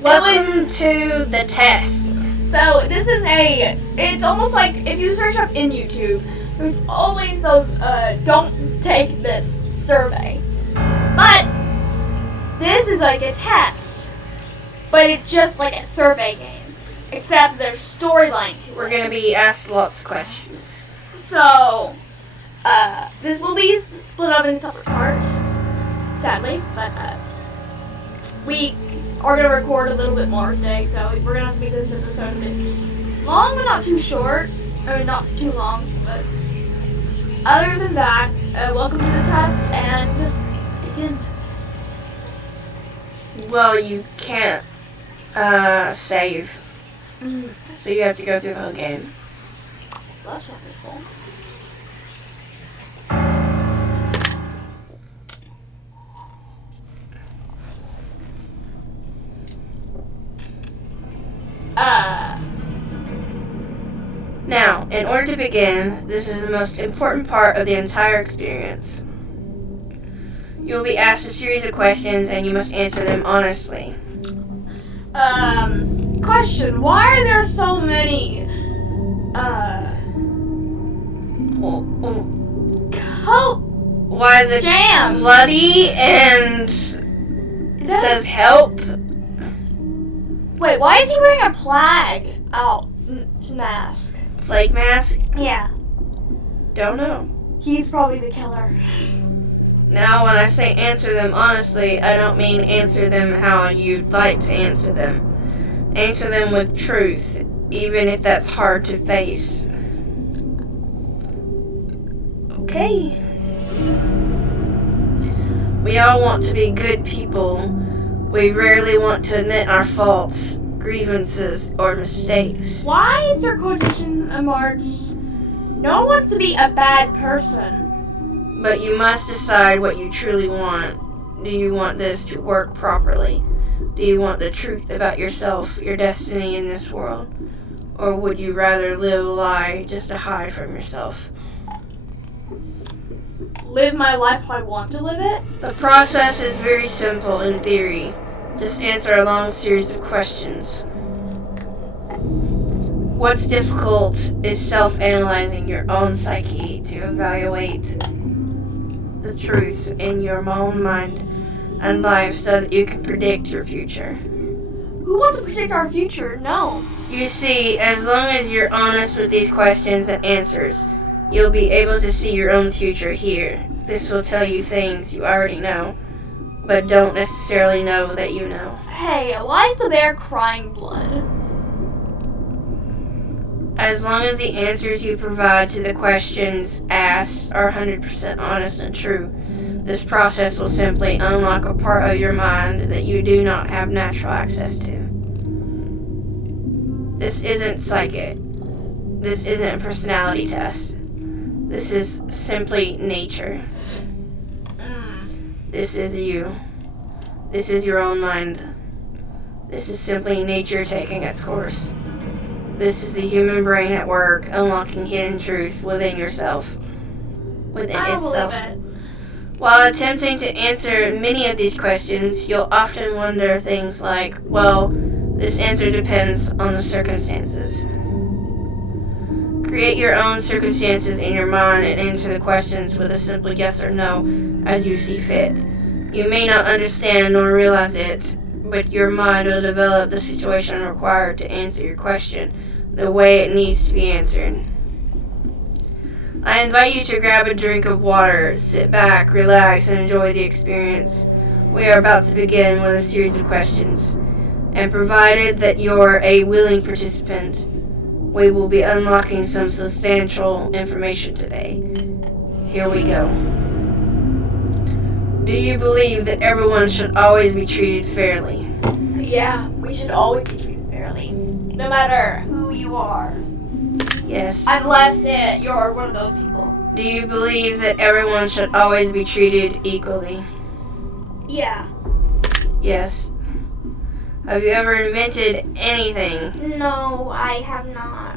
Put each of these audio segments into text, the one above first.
Welcome to the test. So this is it's almost like if you search up in YouTube, there's always those, don't take this survey. But this is like a test. But it's just like a survey game. Except there's storyline to it. We're going to be asked lots of questions. So, this will be split up into separate parts, sadly, but we are going to record a little bit more today, so we're going to have to make this episode a bit long, but not too short, or not too long, but other than that, welcome to the test, and begin. Well, you can't save, so you have to go through the whole game. So that's wonderful. Now, in order to begin, this is the most important part of the entire experience. You will be asked a series of questions and you must answer them honestly. Question, why are there so many, Why is it jam bloody and it says help? Wait, why is he wearing a plague mask? Plague mask? Yeah, Don't know. he's probably the killer. Now, when I say answer them honestly, I don't mean answer them how you'd like to answer them. Answer them with truth, even if that's hard to face. Okay. We all want to be good people. We rarely want to admit our faults, grievances, or mistakes. Why is there quotation marks? No one wants to be a bad person. But you must decide what you truly want. Do you want this to work properly? Do you want the truth about yourself, your destiny in this world? Or would you rather live a lie just to hide from yourself? Live my life how I want to live it? The process is very simple in theory. Just answer a long series of questions. What's difficult is self-analyzing your own psyche to evaluate the truth in your own mind and life so that you can predict your future. Who wants to predict our future? No. You see, as long as you're honest with these questions and answers, you'll be able to see your own future here. This will tell you things you already know, but don't necessarily know that you know. Hey, why is the bear crying blood? As long as the answers you provide to the questions asked are 100% honest and true, this process will simply unlock a part of your mind that you do not have natural access to. This isn't psychic. This isn't a personality test. This is simply nature. This is you. This is your own mind. This is simply nature taking its course. This is the human brain at work, unlocking hidden truth within yourself. Within I don't itself. believe it. While attempting to answer many of these questions, you'll often wonder things like, well, this answer depends on the circumstances. Create your own circumstances in your mind and answer the questions with a simple yes or no as you see fit. You may not understand nor realize it, but your mind will develop the situation required to answer your question the way it needs to be answered. I invite you to grab a drink of water, sit back, relax, and enjoy the experience. We are about to begin with a series of questions, and provided that you're a willing participant, we will be unlocking some substantial information today. Here we go. Do you believe that everyone should always be treated fairly? Yeah, we should always be treated fairly. No matter who you are. Yes. Unless you're one of those people. Do you believe that everyone should always be treated equally? Yeah. Yes. Have you ever invented anything? No, I have not.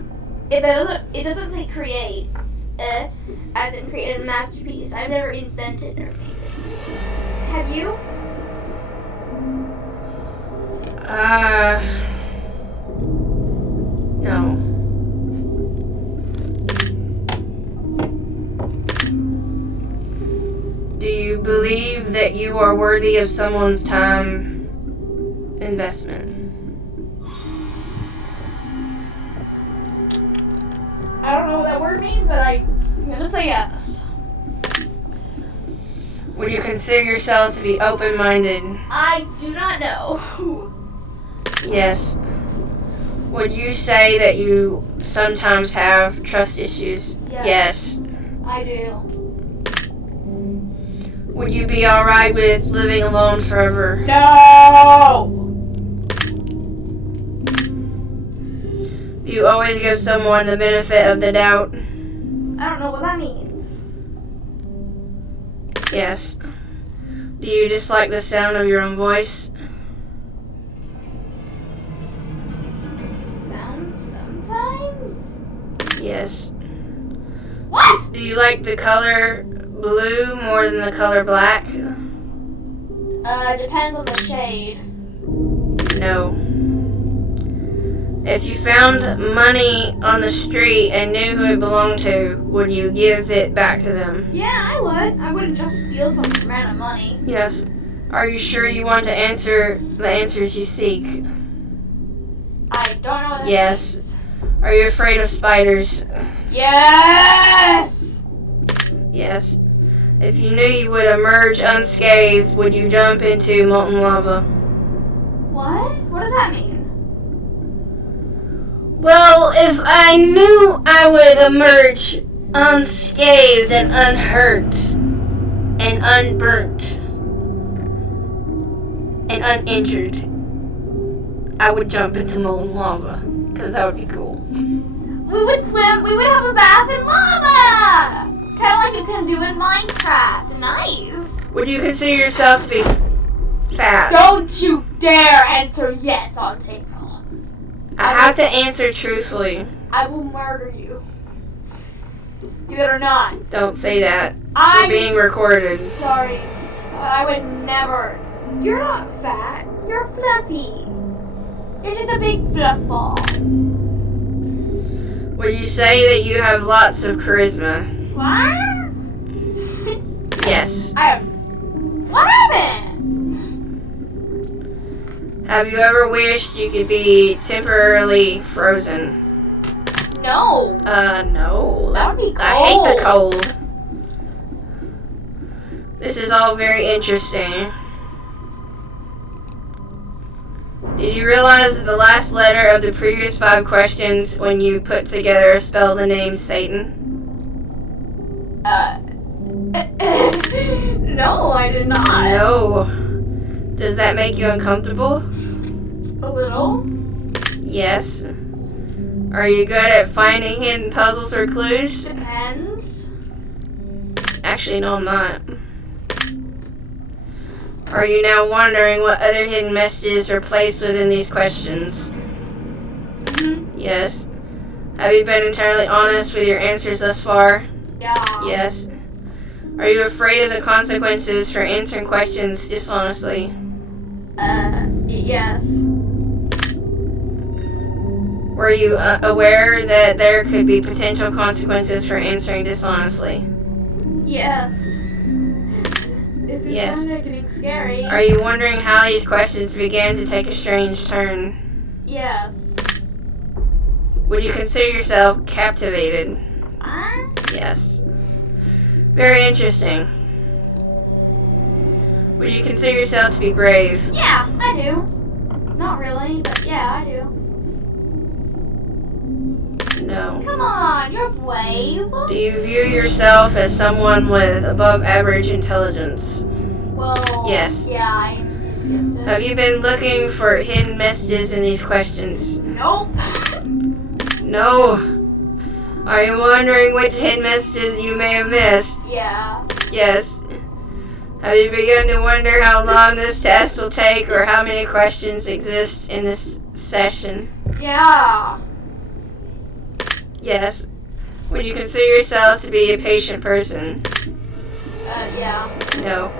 It doesn't say create, as in create a masterpiece. I've never invented anything. Have you? No. Do you believe that you are worthy of someone's time investment? I don't know what that word means, but I'm gonna say yes. Would you consider yourself to be open-minded? I do not know. Yes. Would you say that you sometimes have trust issues? Yes. I do. Would you be alright with living alone forever? No! Do you always give someone the benefit of the doubt? I don't know what that means. Yes. Do you dislike the sound of your own voice? Sometimes? Yes. What? Do you like the color blue more than the color black? Depends on the shade. No. If you found money on the street and knew who it belonged to, would you give it back to them? Yeah, I would. I wouldn't just steal some random money. Yes. Are you sure you want to answer the answers you seek? I don't know what that Yes. means. Are you afraid of spiders? Yes! Yes. If you knew you would emerge unscathed, would you jump into molten lava? What? What does that mean? Well, if I knew I would emerge unscathed and unhurt and unburnt and uninjured, I would jump into molten lava, because that would be cool. We would swim. We would have a bath in lava! Kind of like you can do in Minecraft. Nice. Would you consider yourself to be fat? Don't you dare answer yes on table. I have to answer truthfully. I will murder you. You better not. Don't say that. I'm You're being recorded. sorry. I would never. You're not fat. You're fluffy. You're just a big fluff ball. Would you say that you have lots of charisma? What? Yes. I have. What happened? Have you ever wished you could be temporarily frozen? No. No. That would be cold. I hate the cold. This is all very interesting. Did you realize that the last letter of the previous 5 questions, when you put together, spell the name Satan? No, I did not. No. Does that make you uncomfortable? A little. Yes. Are you good at finding hidden puzzles or clues? Depends. Actually, no, I'm not. Are you now wondering what other hidden messages are placed within these questions? Yes. Have you been entirely honest with your answers thus far? Yeah. Yes. Are you afraid of the consequences for answering questions dishonestly? Yes. Were you aware that there could be potential consequences for answering dishonestly? Yes. This is Yes. kind of getting scary. Are you wondering how these questions began to take a strange turn? Yes. Would you consider yourself captivated? Yes. Very interesting. Would you consider yourself to be brave? Yeah, I do. Not really, but yeah, I do. No. Come on, you're brave. Do you view yourself as someone with above average intelligence? Well, Yes. Yeah, I am gifted. Have you been looking for hidden messages in these questions? Nope. No. Are you wondering which hidden messages you may have missed? Yeah. Yes. Have you begun to wonder how long this test will take or how many questions exist in this session? Yeah. Yes. Would you consider yourself to be a patient person? Yeah. No.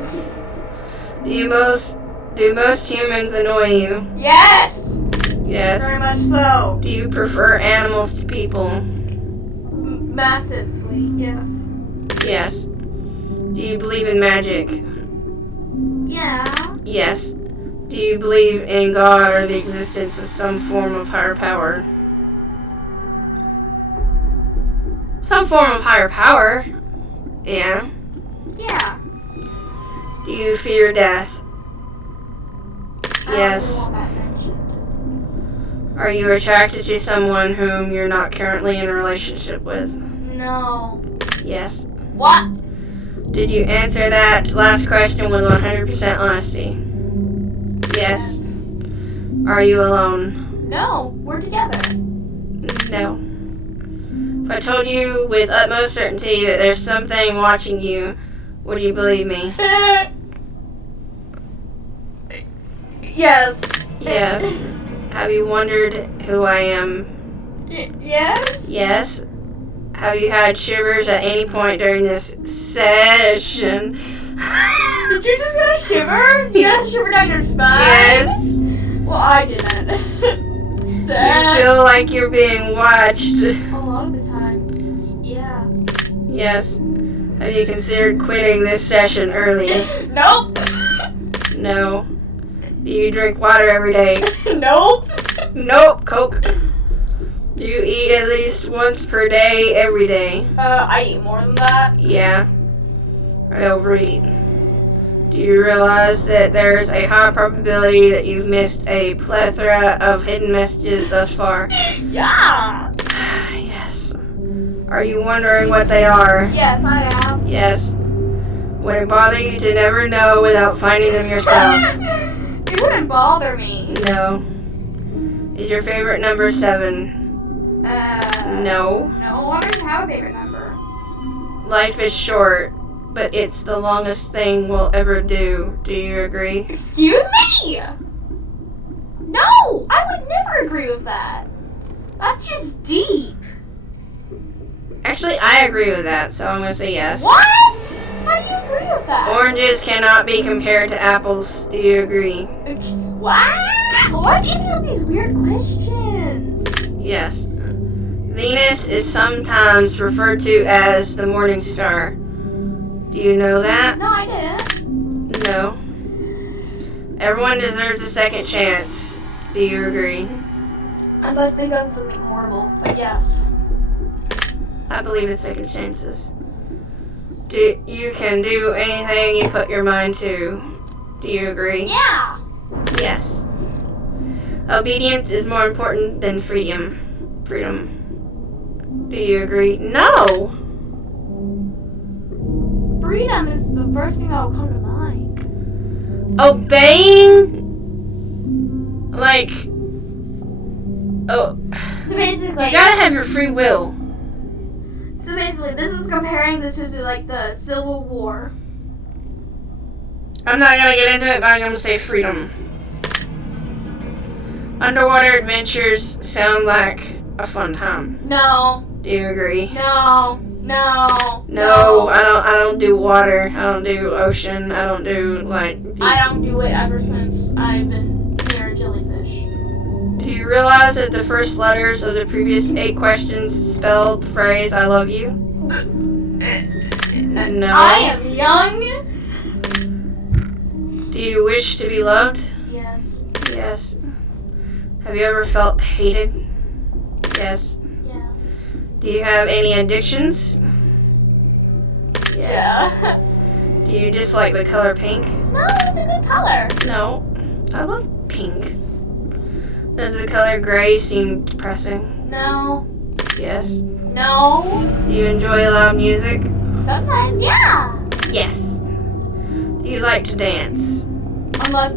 Do you most Do most humans annoy you? Yes! Yes. Very much so. Do you prefer animals to people? Massively, yes. Yes. Do you believe in magic? Yeah. Yes. Do you believe in God or the existence of some form of higher power? Some form of higher power? Yeah. Yeah. Do you fear death? Yes. I don't really want that mentioned. Are you attracted to someone whom you're not currently in a relationship with? No. Yes. What? Did you answer that last question with 100% honesty? Yes. Are you alone? No, we're together. No. If I told you with utmost certainty that there's something watching you, would you believe me? Yes. Yes. Have you wondered who I am? Yes? Yes. Have you had shivers at any point during this session? Did you just get a shiver? You got a shiver down your spine? Yes. Well, I didn't. You feel like you're being watched? A lot of the time. Yeah. Yes. Have you considered quitting this session early? Nope. No. Do you drink water every day? Nope. Nope. Coke. Do you eat at least once per day, every day? I eat more than that. Yeah. I overeat. Do you realize that there's a high probability that you've missed a plethora of hidden messages thus far? Yeah. Yes. Are you wondering what they are? Yes, I am. Yes. Would it bother you to never know without finding them yourself? It wouldn't bother me. No. Is your favorite number 7? No. No, I don't have a favorite number. Life is short, but it's the longest thing we'll ever do. Do you agree? Excuse me? No, I would never agree with that. That's just deep. Actually, I agree with that, so I'm gonna say yes. What? How do you agree with that? Oranges cannot be compared to apples. Do you agree? What? What's even with these weird questions? Yes. Venus is sometimes referred to as the morning star. Do you know that? No, I didn't. No. Everyone deserves a second chance. Do you agree? Unless they done something horrible, but yes. I believe in second chances. You can do anything you put your mind to. Do you agree? Yeah. Yes. Obedience is more important than freedom. Do you agree? No! Freedom is the first thing that will come to mind. Obeying? Like... Oh... So basically... You gotta have your free will. So basically, this is comparing this to like the Civil War. I'm not gonna get into it, but I'm gonna say freedom. Underwater adventures sound like a fun time. No. Do you agree? No. No, I don't do water. I don't do ocean. I don't do like. I don't do it ever since I've been near a jellyfish. Do you realize that the first letters of the previous 8 questions spelled the phrase "I love you"? No. I am young. Do you wish to be loved? Yes. Yes. Have you ever felt hated? Yes. Yeah. Do you have any addictions? Yes. Yeah. Do you dislike the color pink? No, it's a good color. No. I love pink. Does the color gray seem depressing? No. Yes. No. Do you enjoy loud music? Sometimes, yeah. Yes. Do you like to dance? Unless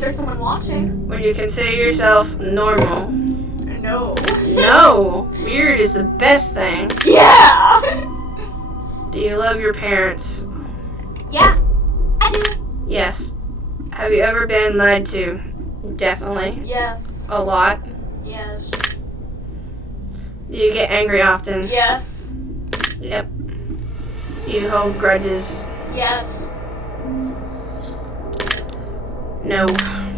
there's someone watching. Would you consider yourself normal? No. No. Weird is the best thing. Yeah. Do you love your parents? Yeah, I do. Yes. Have you ever been lied to? Definitely. Yes. A lot. Yes. Do you get angry often? Yes. Yep. Do you hold grudges? Yes. No.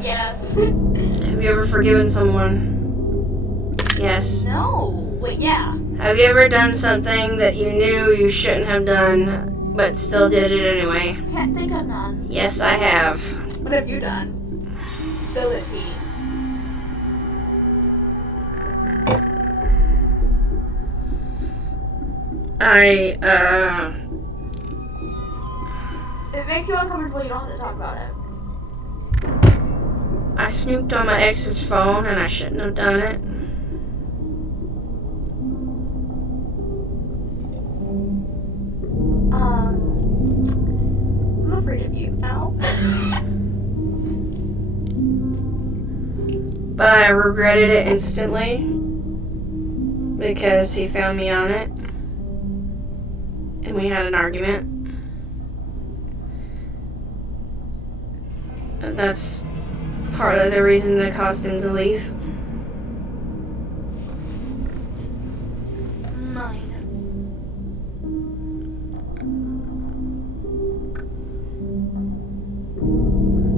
Yes. Have you ever forgiven someone? Yes. No. Wait, yeah. Have you ever done something that you knew you shouldn't have done, but still did it anyway? Can't think of none. Yes, I have. What have you done? Spill the tea. If it makes you uncomfortable, you don't have to talk about it. I snooped on my ex's phone and I shouldn't have done it. I'm afraid of you now. But I regretted it instantly because he found me on it and we had an argument. And that's part of the reason that caused him to leave. Mine.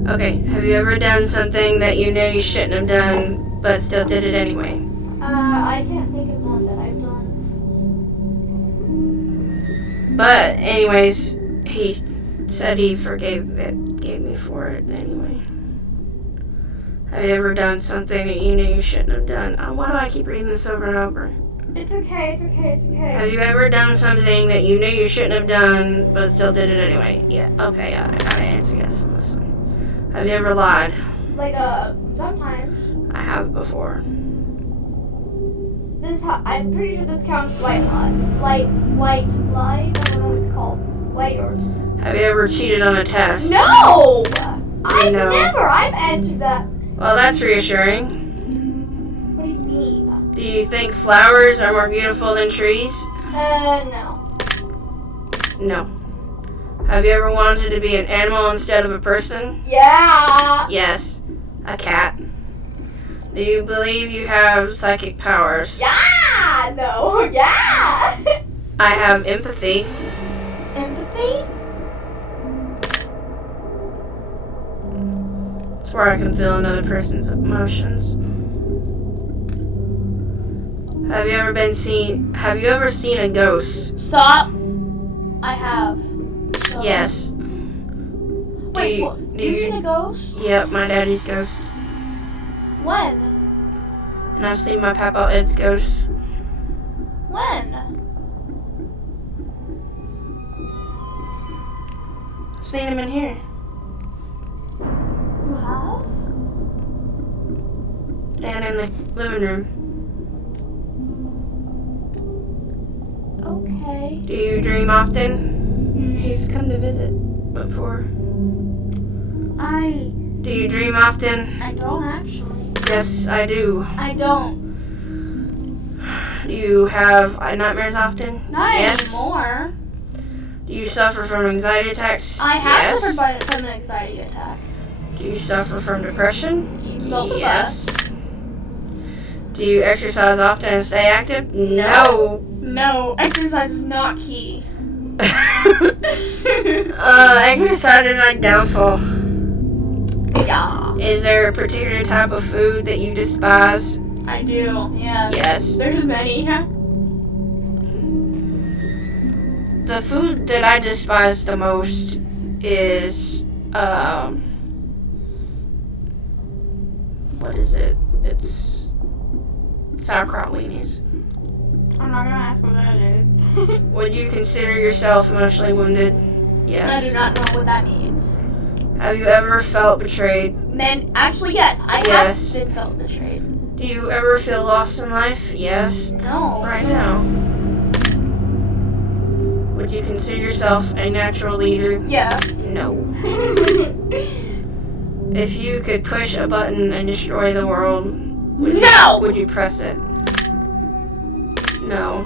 Okay, have you ever done something that you knew you shouldn't have done but still did it anyway? I can't think of one that I've done. But anyways, he said he gave me for it anyway. Have you ever done something that you knew you shouldn't have done? Why do I keep reading this over and over? It's okay. Have you ever done something that you knew you shouldn't have done but still did it anyway? Yeah, okay, I gotta answer yes on this one. Have you ever lied? Like, sometimes. I have before. I'm pretty sure this counts white lie. White lie? I don't know what it's called. White or... Have you ever cheated on a test? No! I've No. never. I've answered that. Well, that's reassuring. What do you mean? Do you think flowers are more beautiful than trees? No. No. Have you ever wanted to be an animal instead of a person? Yeah! Yes. A cat. Do you believe you have psychic powers? Yeah! No. Yeah! I have empathy. Empathy? It's where I can feel another person's emotions. Have you ever seen a ghost? Stop. I have. So. Yes. Wait, what? You've seen a ghost? Yep, my daddy's ghost. When? And I've seen my Papa Ed's ghost. When? I've seen him in here. You have? And in the living room. Okay. Do you dream often? He's come to visit. Before. I Do you dream often? don't actually. Yes, I do. I don't. Do you have nightmares often? Not Yes. anymore. Do you suffer from anxiety attacks? I have Yes. suffered from an anxiety attack. Do you suffer from depression? Both of Yes. Do you exercise often and stay active? No. No, exercise is not key. Exercise is my downfall. Yeah. Is there a particular type of food that you despise? I do, yeah. Yes. There's many. The food that I despise the most is, what is it? It's sauerkraut weenies. I'm not gonna ask what that is. Would you consider yourself emotionally wounded? Yes. I do not know what that means. Have you ever felt betrayed? Then, actually, yes, I Yes. have been felt betrayed. Do you ever feel lost in life? Yes. No. Right now. Would you consider yourself a natural leader? Yes. No. If you could push a button and destroy the world, would you press it? No.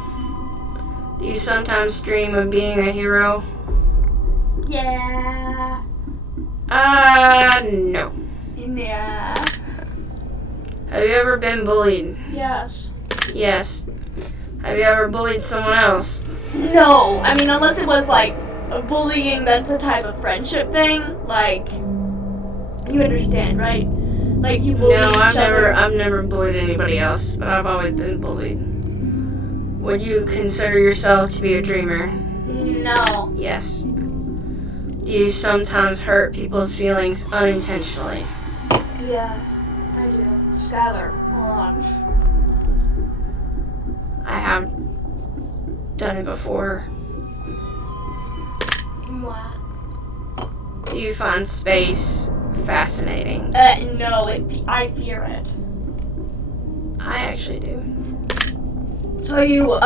Do you sometimes dream of being a hero? Yeah. No. Yeah. Have you ever been bullied? Yes. Yes. Have you ever bullied someone else? No. I mean, unless it was like a bullying that's a type of friendship thing. Like, You understand, right? Like you bully No, each other. I've never bullied anybody else, but I've always been bullied. Would you consider yourself to be a dreamer? No. Yes. Do you sometimes hurt people's feelings unintentionally? Yeah, I do. Skylar, hold on. I have done it before. What? Do you find space fascinating? No, I fear it. I actually do. So you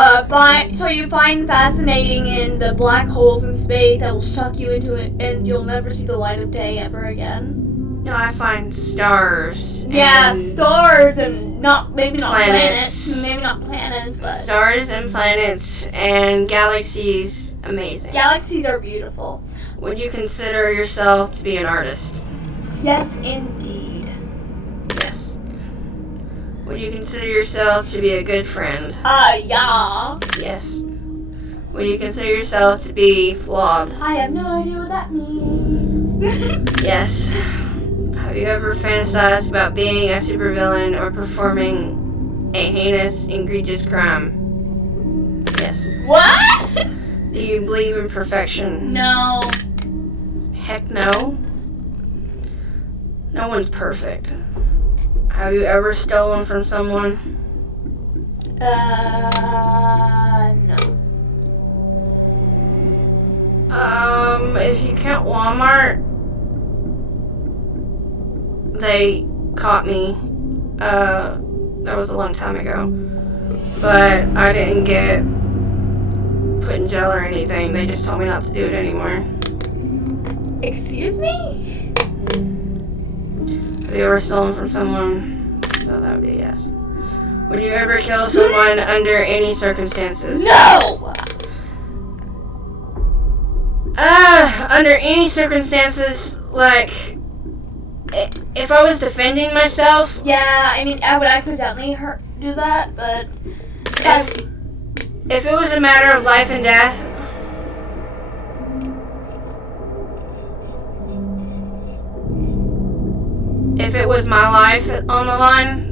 find fascinating in the black holes in space that will suck you into it, and you'll never see the light of day ever again. No, I find stars. Yeah, and stars and maybe not planets. planets, maybe not planets, but stars and planets and galaxies amazing. galaxies are beautiful. Would you consider yourself to be an artist? Yes, indeed. Yes. Would you consider yourself to be a good friend? Yeah. Yes. Would you consider yourself to be flawed? I have no idea what that means. Yes. Have you ever fantasized about being a supervillain or performing a heinous, egregious crime? Yes. What? Do you believe in perfection? No. Heck no. No one's perfect. Have you ever stolen from someone? No. If you count Walmart, they caught me. That was a long time ago. But I didn't get put in jail or anything. They just told me not to do it anymore. Excuse me? Have you ever stolen from someone? So that would be yes. Would you ever kill someone under any circumstances? No! Under any circumstances, like, if I was defending myself, Yeah, I mean, I would accidentally do that, but if it was a matter of life and death, if it was my life on the line,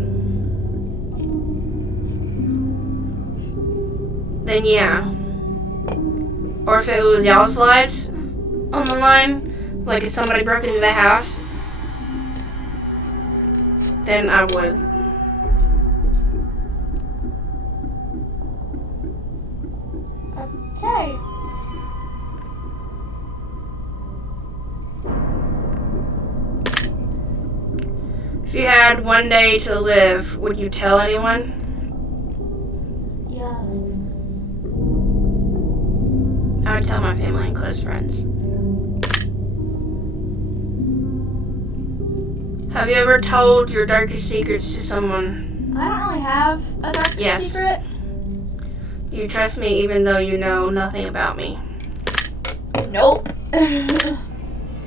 then yeah. Or if it was y'all's lives on the line, like if somebody broke into the house, then I would. okay. If you had one day to live, would you tell anyone? Yes. I would tell my family and close friends. Have you ever told your darkest secrets to someone? I don't really have a darkest Yes. secret. You trust me even though you know nothing about me. Nope. I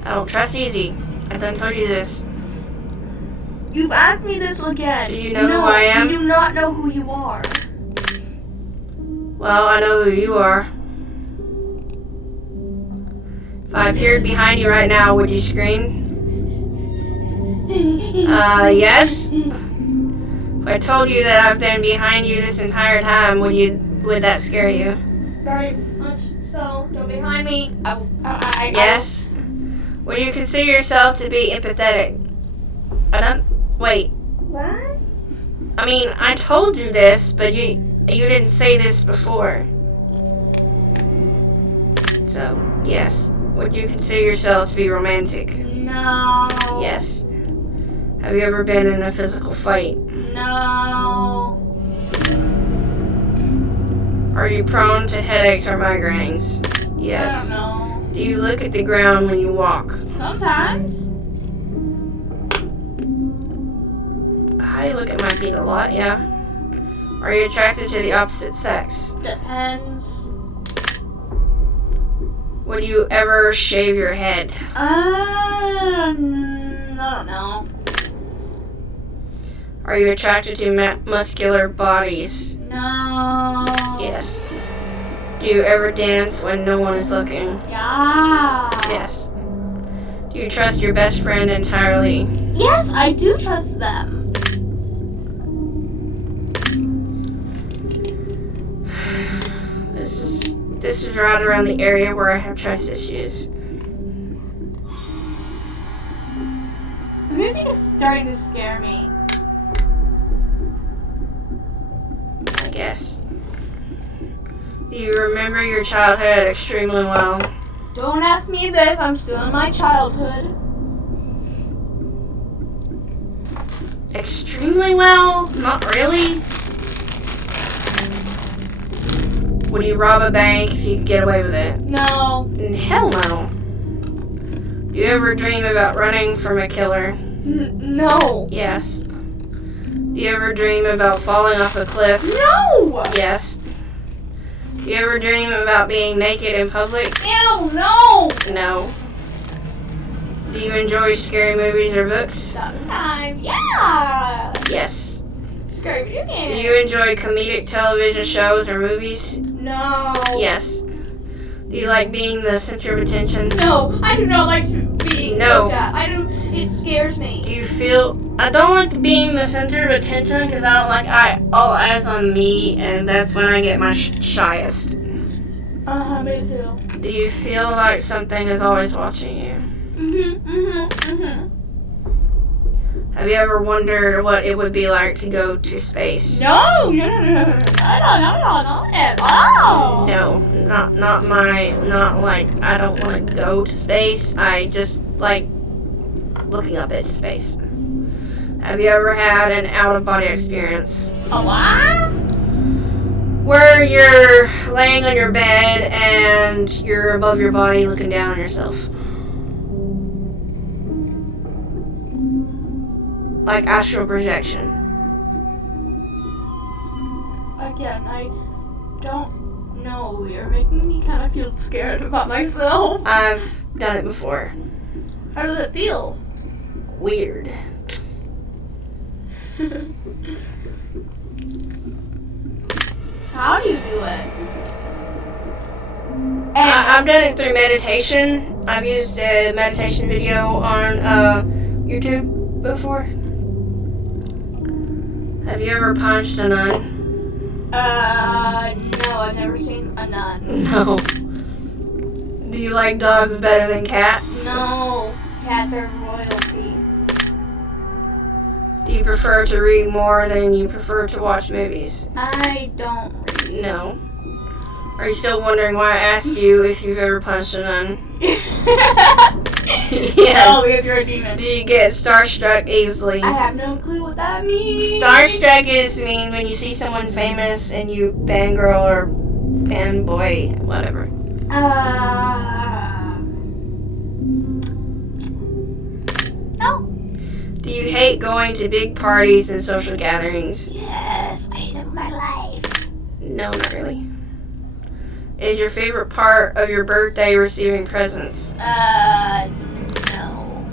don't trust easy. I done told you this. You've asked me this again. Do you know who I am? You do not know who you are. Well, I know who you are. If I appeared behind you right now, would you scream? Yes? If I told you that I've been behind you this entire time, would that scare you? Very much so. Don't behind me. Yes? Would you consider yourself to be empathetic? Wait. What? I mean, I told you this, but you didn't say this before. So, yes. Would you consider yourself to be romantic? No. Yes. Have you ever been in a physical fight? No. Are you prone to headaches or migraines? I Yes. don't know. Do you look at the ground when you walk? Sometimes. I look at my feet a lot, yeah. Are you attracted to the opposite sex? Depends. Would you ever shave your head? I don't know. Are you attracted to muscular bodies? No. Yes. Do you ever dance when no one is looking? Yeah. Yes. Do you trust your best friend entirely? Yes, I do trust them. This is right around the area where I have trust issues. The music is starting to scare me. I guess. Do you remember your childhood extremely well? Don't ask me this, I'm still in my childhood. Extremely well? Not really. Would you rob a bank if you could get away with it? No. Hell no. Do you ever dream about running from a killer? No. Yes. Do you ever dream about falling off a cliff? No! Yes. Do you ever dream about being naked in public? Ew, no! No. Do you enjoy scary movies or books? Sometimes, yeah! Yes. Scary video Do games. you enjoy comedic television shows or movies? No. Yes. Do you like being the center of attention? No, I do not like being No. looked at. It scares me. Do you feel... I don't like being the center of attention because I don't like all eyes on me, and that's when I get my shyest. Me too. Do you feel like something is always watching you? Have you ever wondered what it would be like to go to space? No, not at all. No, not like I don't want to go to space. I just like looking up at space. Have you ever had an out-of-body experience? A what? Where you're laying on your bed and you're above your body looking down on yourself. Like astral projection. Again, I don't know. You're making me kind of feel scared about myself. I've done it before. How does it feel? Weird. How do you do it? I've done it through meditation. I've used a meditation video on YouTube before. Have you ever punched a nun? No, I've never seen a nun. No. Do you like dogs better than cats? No, cats are royalty. Do you prefer to read more than you prefer to watch movies? I don't read. No. Are you still wondering why I asked you if you've ever punched a nun? Yes. Oh, because you're a demon. Do you get starstruck easily? I have no clue what that means. Starstruck means when you see someone famous and you fangirl or fanboy, whatever. No. Do you hate going to big parties and social gatherings? Yes, I hate my life. No, not really. Is your favorite part of your birthday receiving presents? No.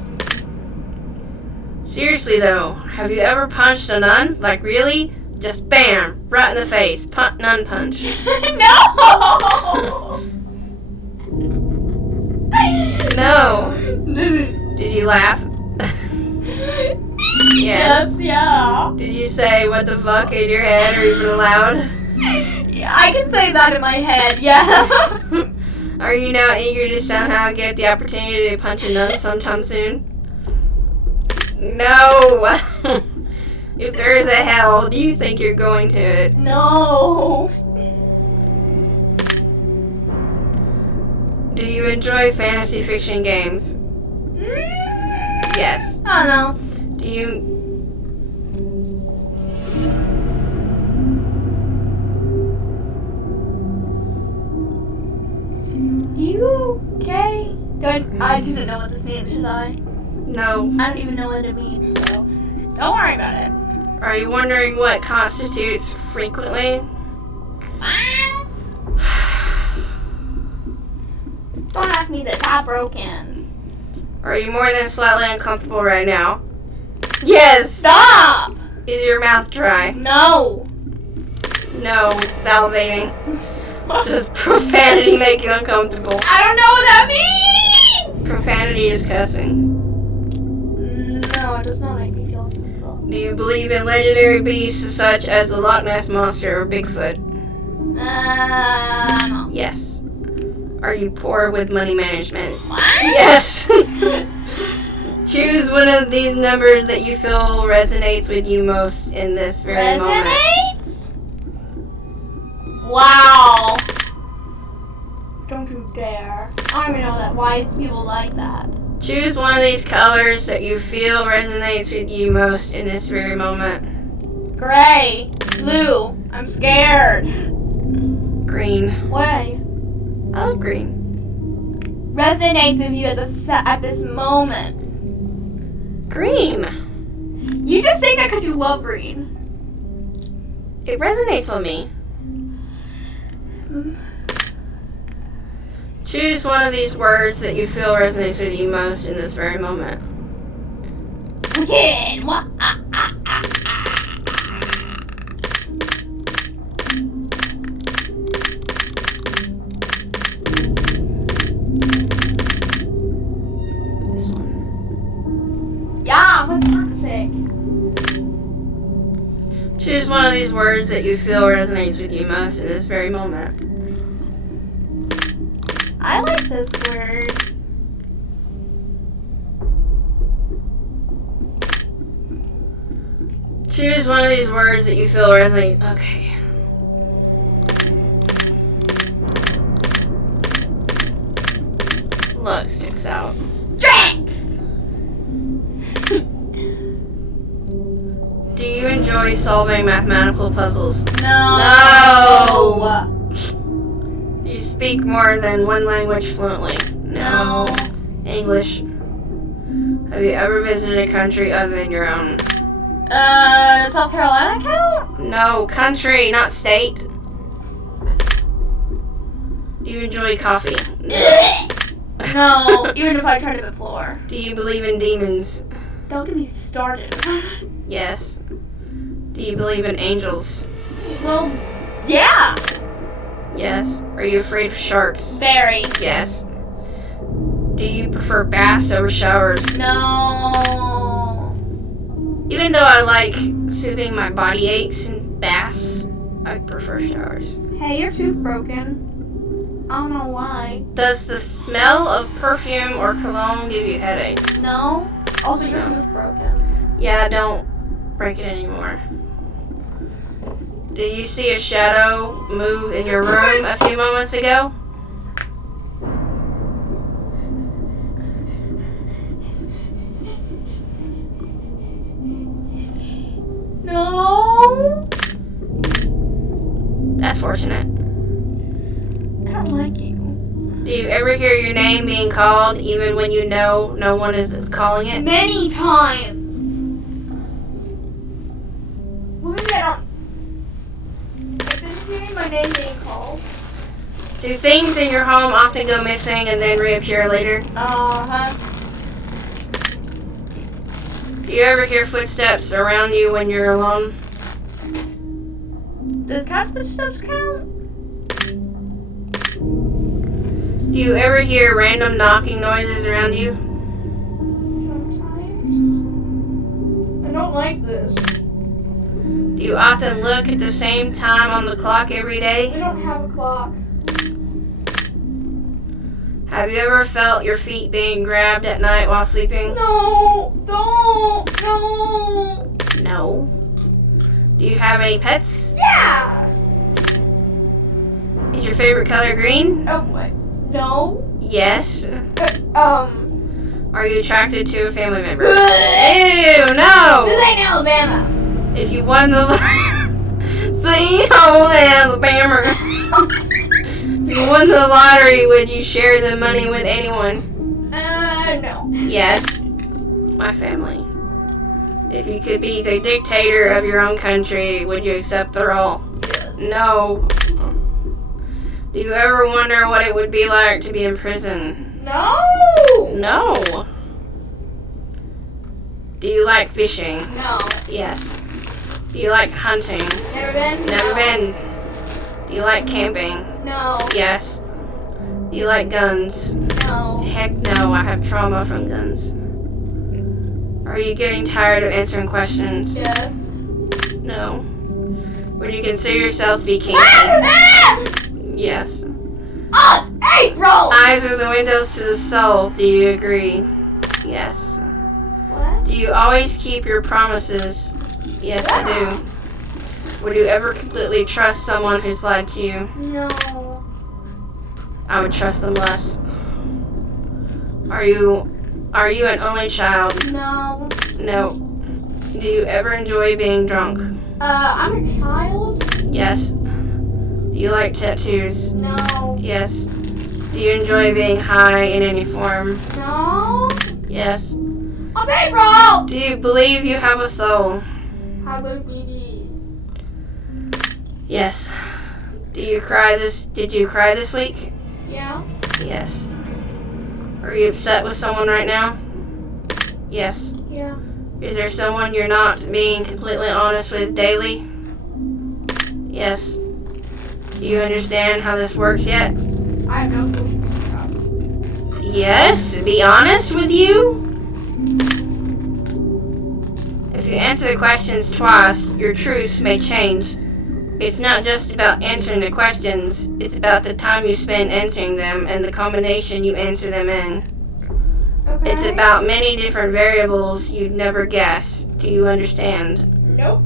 Seriously though, have you ever punched a nun? Like really? Just bam, right in the face. Nun punch. No! No. Did you laugh? Yes. Yeah. Did you say what the fuck in your head or even loud? Yeah, I can say that in my head, yeah. Are you now eager to somehow get the opportunity to punch a nun sometime soon? No. If there is a hell, do you think you're going to it? No. Do you enjoy fantasy fiction games? Yes. I don't know. Do you... You okay? I didn't know what this means, should I? No. I don't even know what it means, so don't worry about it. Are you wondering what constitutes frequently? Don't ask me this, I'm broken. Are you more than slightly uncomfortable right now? Yes! Stop! Is your mouth dry? No. No, it's salivating. Does profanity make you uncomfortable? I don't know what that means! profanity is cussing? No, it does not make me feel uncomfortable. Do you believe in legendary beasts such as the Loch Ness Monster or Bigfoot? No. Yes. Are you poor with money management? What? Yes. Choose one of these numbers that you feel resonates with you most in this very moment. Resonates? Wow. Don't you dare. I don't even know that. Why do people like that? Choose one of these colors that you feel resonates with you most in this very moment. Gray. Blue. I'm scared. Green. Why? I love green. Resonates with you at this moment. Green. You just say that because you love green. It resonates with me. Choose one of these words that you feel resonates with you most in this very moment. Kid. This one. Yeah, for fuck's sake. Choose one of these words that you feel resonates with you most in this very moment. I like this word. Choose one of these words that you feel resonates. Okay. Look, sticks out. Strength. Do you enjoy solving mathematical puzzles? No. Do you speak more than one language fluently? No. English. Have you ever visited a country other than your own? South Carolina count? No, country, not state. Do you enjoy coffee? No, even if I tried it before. Do you believe in demons? Don't get me started. Yes. Do you believe in angels? Well, yeah. Yes. Are you afraid of sharks? Very. Yes. Do you prefer baths over showers? No. Even though I like soothing my body aches and baths, I prefer showers. Hey, your tooth broken. I don't know why. Does the smell of perfume or cologne give you headaches? No. Also, your No. tooth broken. Yeah, don't break it anymore. Did you see a shadow move in your room a few moments ago? No. That's fortunate. I don't like you. Do you ever hear your name being called even when you know no one is calling it? Many times. Well, maybe I don't. I've been hearing my name being called. Do things in your home often go missing and then reappear later? Uh-huh. Do you ever hear footsteps around you when you're alone? Does cat footsteps count? Do you ever hear random knocking noises around you? Sometimes. I don't like this. Do you often look at the same time on the clock every We day? don't have a clock. Have you ever felt your feet being grabbed at night while sleeping? No, don't, no. No. Do you have any pets? Yeah. Is your favorite color green? Oh, what? No. Yes. Are you attracted to a family member? Ew, This no! ain't Alabama. If you won the sweet home Alabama. If you won the lottery, would you share the money with anyone? No. Yes. My family. If you could be the dictator of your own country, would you accept the role? Yes. No. Do you ever wonder what it would be like to be in prison? No. No. Do you like fishing? No. Yes. Do you like hunting? Never been? Never No. been. Do you like camping? No. Yes. Do you like guns? No. No. Heck no, I have trauma from guns. Are you getting tired of answering questions? Yes. No. Would you consider yourself to be kinky? Yes. Oh, it's April! Eyes are the windows to the soul. Do you agree? Yes. What? Do you always keep your promises? Yes, I do. Would you ever completely trust someone who's lied to you? No. I would trust them less. Are you an only child? No. No. Do you ever enjoy being drunk? I'm a child? Yes. Do you like tattoos? No. Yes. Do you enjoy being high in any form? No. Yes. Oh, April! Do you believe you have a soul? How would we be? Yes. Did you cry this week? Yeah. Yes. Are you upset with someone right now? Yes. Yeah. Is there someone you're not being completely honest with daily? Yes. Do you understand how this works yet? I have no clue. Yes. Be honest with you? If you answer the questions twice, your truths may change. It's not just about answering the questions, it's about the time you spend answering them and the combination you answer them in. Okay. It's about many different variables you'd never guess. Do you understand? Nope.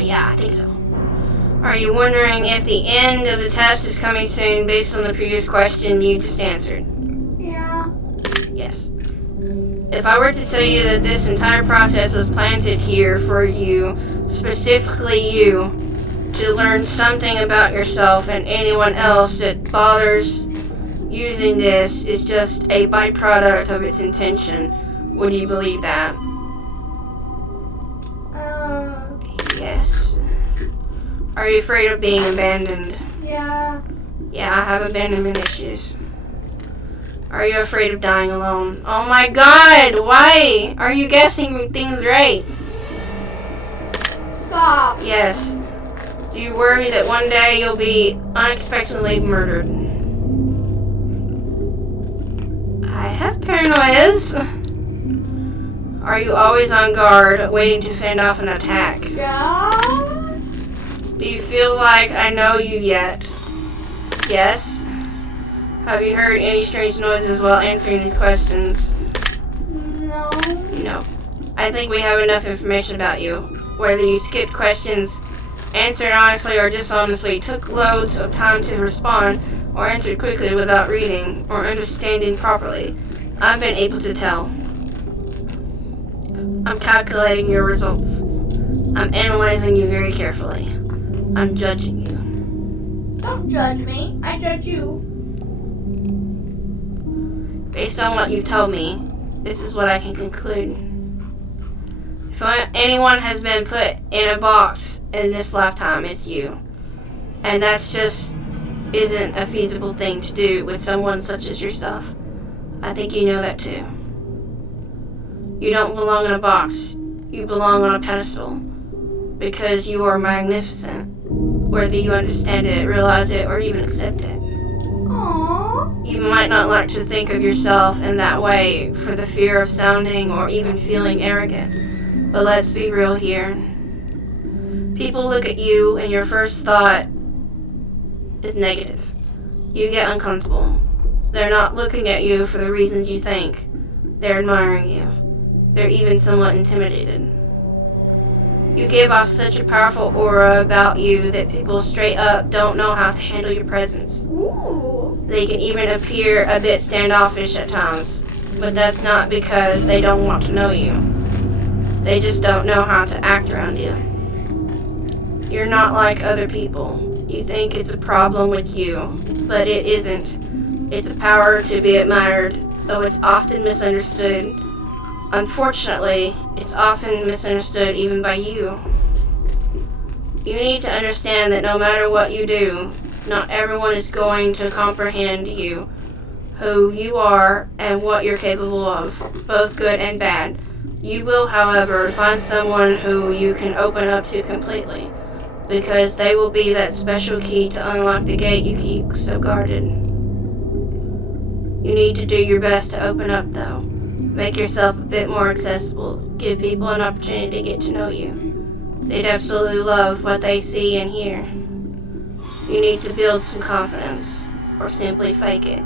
Yeah, I think so. Are you wondering if the end of the test is coming soon based on the previous question you just answered? Yeah. Yes. If I were to tell you that this entire process was planted here for you, specifically you, to learn something about yourself, and anyone else that bothers using this is just a byproduct of its intention, would you believe that? Yes. Are you afraid of being abandoned? Yeah. Yeah, I have abandonment issues. Are you afraid of dying alone? Oh my god, why? Are you guessing things right? Stop. Yes. Do you worry that one day you'll be unexpectedly murdered? I have paranoias. Are you always on guard, waiting to fend off an attack? Yeah. Do you feel like I know you yet? Yes. Have you heard any strange noises while answering these questions? No. No. I think we have enough information about you. Whether you skipped questions, answered honestly or dishonestly, took loads of time to respond, or answered quickly without reading or understanding properly, I've been able to tell. I'm calculating your results. I'm analyzing you very carefully. I'm judging you. Don't judge me. I judge you. Based on what you've told me, this is what I can conclude. If anyone has been put in a box in this lifetime, it's you. And that's just isn't a feasible thing to do with someone such as yourself. I think you know that too. You don't belong in a box. You belong on a pedestal. Because you are magnificent. Whether you understand it, realize it, or even accept it. Aww. You might not like to think of yourself in that way for the fear of sounding or even feeling arrogant. But let's be real here. People look at you and your first thought is negative. You get uncomfortable. They're not looking at you for the reasons you think. They're admiring you. They're even somewhat intimidated. You give off such a powerful aura about you that people straight up don't know how to handle your presence. Ooh. They can even appear a bit standoffish at times, but that's not because they don't want to know you. They just don't know how to act around you. You're not like other people. You think it's a problem with you, but it isn't. It's a power to be admired, though it's often misunderstood. Unfortunately, it's often misunderstood even by you. You need to understand that no matter what you do, not everyone is going to comprehend you, who you are, and what you're capable of, both good and bad. You will, however, find someone who you can open up to completely, because they will be that special key to unlock the gate you keep so guarded. You need to do your best to open up, though. Make yourself a bit more accessible. Give people an opportunity to get to know you. They'd absolutely love what they see and hear. You need to build some confidence, or simply fake it.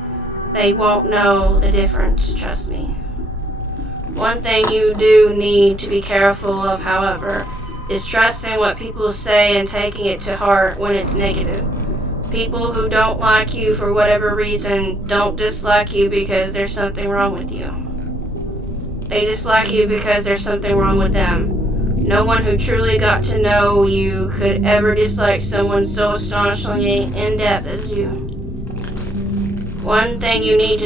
They won't know the difference, trust me. One thing you do need to be careful of, however, is trusting what people say and taking it to heart when it's negative. People who don't like you for whatever reason don't dislike you because there's something wrong with you. They dislike you because there's something wrong with them. No one who truly got to know you could ever dislike someone so astonishingly in-depth as you. One thing you need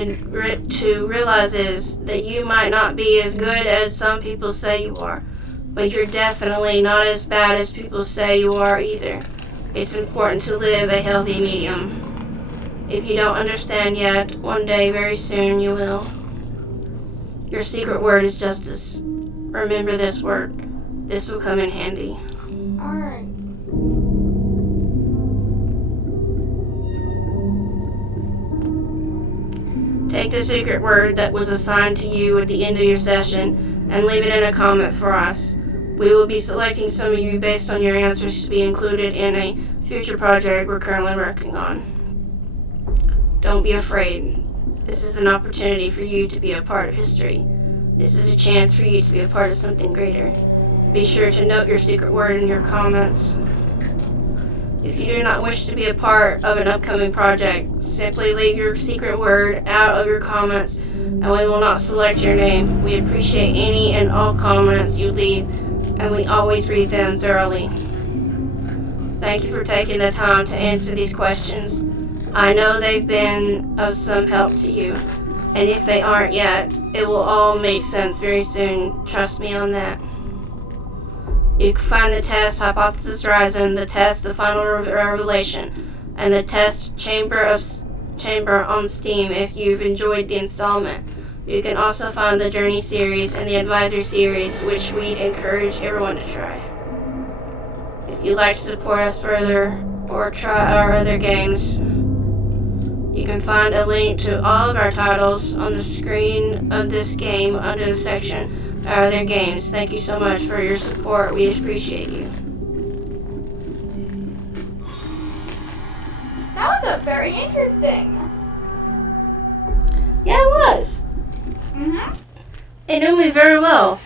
to realize is that you might not be as good as some people say you are, but you're definitely not as bad as people say you are either. It's important to live a healthy medium. If you don't understand yet, one day very soon you will. Your secret word is justice. Remember this word. This will come in handy. Alright. Take the secret word that was assigned to you at the end of your session and leave it in a comment for us. We will be selecting some of you based on your answers to be included in a future project we're currently working on. Don't be afraid. This is an opportunity for you to be a part of history. This is a chance for you to be a part of something greater. Be sure to note your secret word in your comments. If you do not wish to be a part of an upcoming project, simply leave your secret word out of your comments and we will not select your name. We appreciate any and all comments you leave and we always read them thoroughly. Thank you for taking the time to answer these questions. I know they've been of some help to you, and if they aren't yet, it will all make sense very soon. Trust me on that. You can find the test Hypothesis Horizon, the test The Final Revelation, and the test Chamber on Steam if you've enjoyed the installment. You can also find the Journey series and the Advisor series, which we'd encourage everyone to try. If you'd like to support us further or try our other games, you can find a link to all of our titles on the screen of this game under the section Our Other Games. Thank you so much for your support. We appreciate you. That was very interesting. Yeah, it was. Mm-hmm. It knew me very well.